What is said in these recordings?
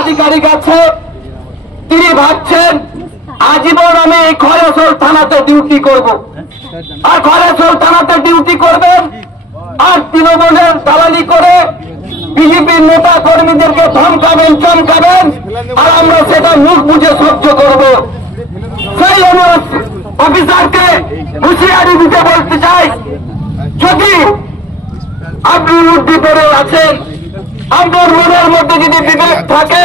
আধিকারিক আছে, তিনি ভাবছেন আজীবন আমি এই খয়রসোল থানাতে ডিউটি করব, আর খয়রসোল থানাতে ডিউটি করবেন আর তৃণমূলের দালালি করে বিজেপির নেতা কর্মীদেরকে ধমকাবেন চমকাবেন, আর আমরা সেটা মুখ বুঝে সহ্য করব। সেই অফিসারকে হুঁশিয়ারি দিতে বলতে চাই, যদি আপনি উদ্দীপনে আছেন, আপনার মনের মধ্যে যদি বিবেক থাকে,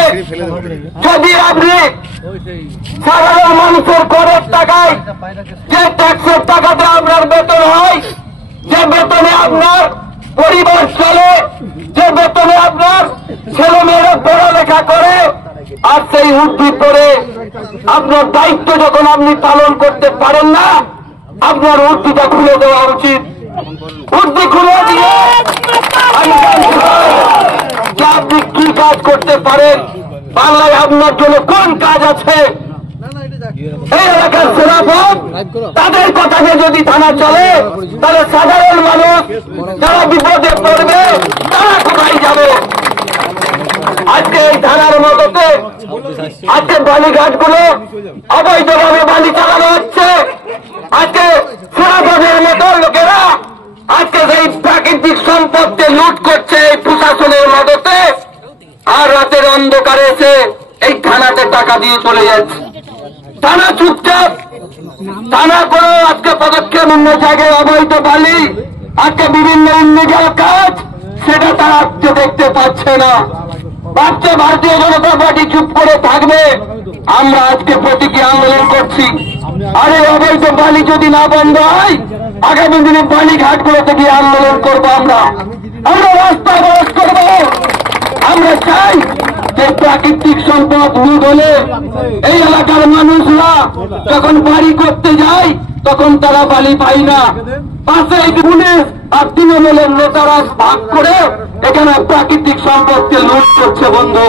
যদি আপনি সাধারণ মানুষের করের টাকায় যে ট্যাক্সের টাকাতে আপনার বেতন হয়, যে বেতনে আপনার পরিবার চলে, যে বেতনে আপনার ছেলে মেয়েরা পড়ালেখা করে, আর সেই উদ্দীপনে আপনার দায়িত্ব যখন আপনি পালন করতে পারেন না, আপনার উর্দিটা খুলে দেওয়া উচিত। উর্দি খুলে দিয়ে আমি জানতে চাই যে আপনি কি কাজ করতে পারেন, বাংলায় আপনার জন্য কোন কাজ আছে। এই এলাকার সেনাপদ তাদের কথাকে যদি থানা চলে, তাহলে সাধারণ মানুষ যারা বিপদে পড়বে তারা কোথায় যাবে? আজকে এই থানার মদতে আজকে বালিঘাট গুলো অবৈধভাবে বালি চালানো হচ্ছে। আজকে সেনাপদের মতো লোকেরা আজকে সেই প্রাকৃতিক সম্পদকে লুট করছে এই প্রশাসনের মদতে, আর রাতের অন্ধকারে এসে এই থানাতে টাকা দিয়ে চলে যাচ্ছে। থানা চুপচাপ, থানা কোনো আজকে পদক্ষেপ অন্য জায়গায় অবৈধ বালি আজকে বিভিন্ন ইনলিগাল কাজ, সেটা তারা আজকে দেখতে পাচ্ছে না। ভাবছে ভারতীয় জনতা পার্টি চুপ করে থাকবে। আমরা আজকে প্রতীকী আন্দোলন করছি, আর এই অবৈধ বালি যদি না বন্ধ হয়, আগামী দিনে বালিঘাটগুলোতে গিয়ে আন্দোলন করবো। আমরা রাস্তা অবরোধ করবো। আমরা চাই যে প্রাকৃতিক সম্পদ লুট হলে এই এলাকার মানুষরা যখন বাড়ি করতে যায় তখন তারা বালি পায় না। পাশে পুলিশ আর তৃণমূলের নেতারা ভাগ করে এখানে প্রাকৃতিক সম্পদকে লুট করছে বন্ধু।